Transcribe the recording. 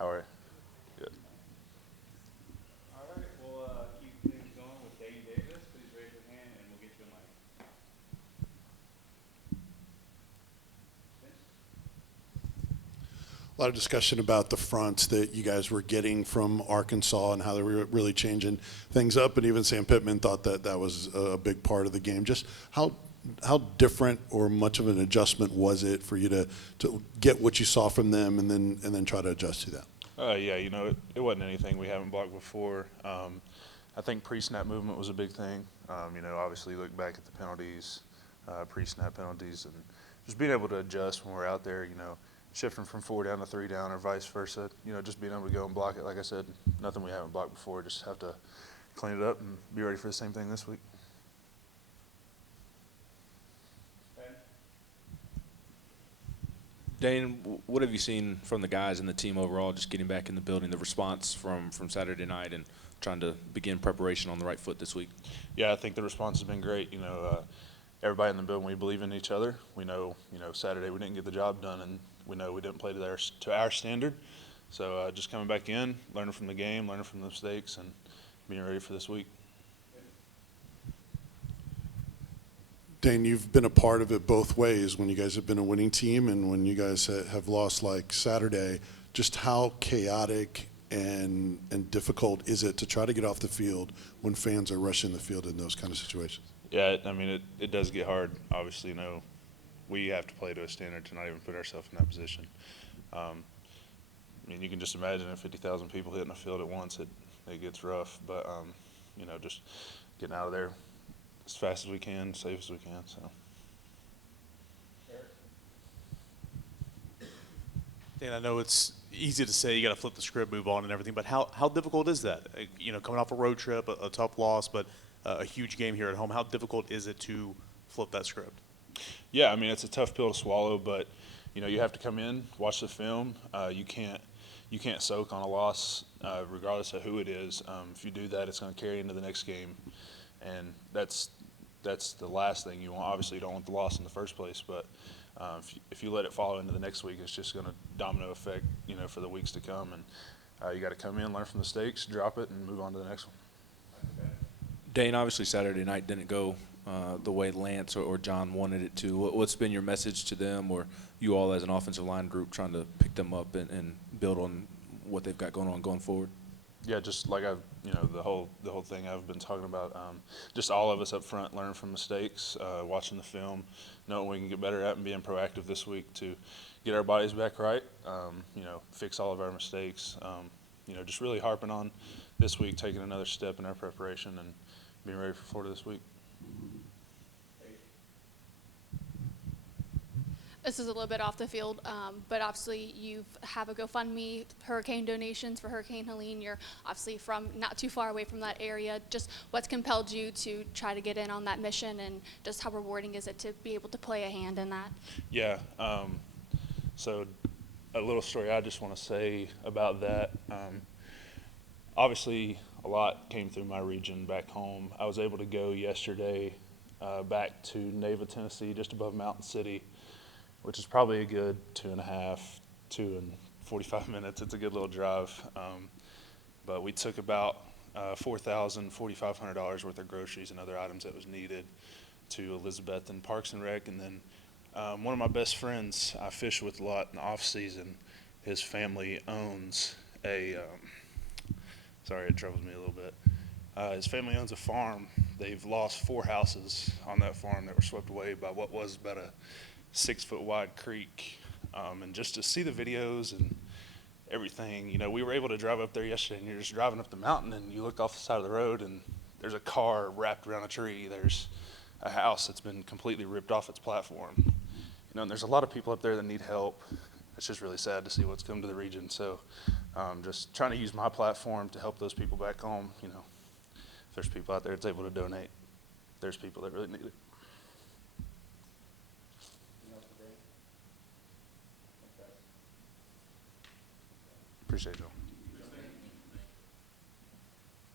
How are you? Good. All right, we'll keep things going with Dayne Davis. Please raise your hand and we'll get you a mic. A lot of discussion about the fronts that you guys were getting from Arkansas and how they were really changing things up, and even Sam Pittman thought that that was a big part of the game. Just how different or much of an adjustment was it for you to get what you saw from them and then try to adjust to that? Yeah, it wasn't anything we haven't blocked before. I think pre-snap movement was a big thing. Obviously look back at the penalties, pre-snap penalties, and just being able to adjust when we're out there, shifting from 4 down to 3 down or vice versa, just being able to go and block it. Like I said, nothing we haven't blocked before. Just have to clean it up and be ready for the same thing this week. Dane, what have you seen from the guys and the team overall, just getting back in the building, the response from Saturday night and trying to begin preparation on the right foot this week? Yeah, I think the response has been great. Everybody in the building, we believe in each other. We know, Saturday we didn't get the job done, and we know we didn't play to our standard. So just coming back in, learning from the game, learning from the mistakes, and being ready for this week. Dane, you've been a part of it both ways, when you guys have been a winning team and when you guys have lost like Saturday. Just how chaotic and difficult is it to try to get off the field when fans are rushing the field in those kind of situations? Yeah, it does get hard. Obviously, we have to play to a standard to not even put ourselves in that position. You can just imagine if 50,000 people hitting the field at once, it gets rough. But, just getting out of there as fast as we can, safe as we can. So. Dan, I know it's easy to say you got to flip the script, move on, and everything, but how difficult is that? Coming off a road trip, a tough loss, but a huge game here at home. How difficult is it to flip that script? Yeah, it's a tough pill to swallow, but you have to come in, watch the film. You can't soak on a loss, regardless of who it is. If you do that, it's going to carry into the next game, and that's the last thing you want. Obviously, you don't want the loss in the first place, but if you let it follow into the next week, it's just going to domino effect, for the weeks to come. And you got to come in, learn from the mistakes, drop it, and move on to the next one. Dane, obviously Saturday night didn't go the way Lance or John wanted it to. What's been your message to them, or you all as an offensive line group trying to pick them up and build on what they've got going forward? Yeah, just like the whole thing I've been talking about. Just all of us up front learning from mistakes, watching the film, knowing what we can get better at, and being proactive this week to get our bodies back right. Fix all of our mistakes. Just really harping on this week, taking another step in our preparation, and being ready for Florida this week. This is a little bit off the field, but obviously you have a GoFundMe, hurricane donations for Hurricane Helene. You're obviously from not too far away from that area. Just what's compelled you to try to get in on that mission, and just how rewarding is it to be able to play a hand in that? Yeah, so a little story I just want to say about that. Obviously, a lot came through my region back home. I was able to go yesterday back to Nava, Tennessee, just above Mountain City, which is probably a good 2 and 45 minutes. It's a good little drive. But we took about $4,500 worth of groceries and other items that was needed to Elizabeth and Parks and Rec. And then one of my best friends I fish with a lot in the off season, his family owns sorry, it troubles me a little bit. His family owns a farm. They've lost 4 houses on that farm that were swept away by what was about a 6-foot wide creek. And just to see the videos and everything, we were able to drive up there yesterday, and you're just driving up the mountain and you look off the side of the road and there's a car wrapped around a tree. There's a house that's been completely ripped off its platform. And there's a lot of people up there that need help. It's just really sad to see what's come to the region. So just trying to use my platform to help those people back home. If there's people out there that's able to donate, there's people that really need it. Appreciate y'all.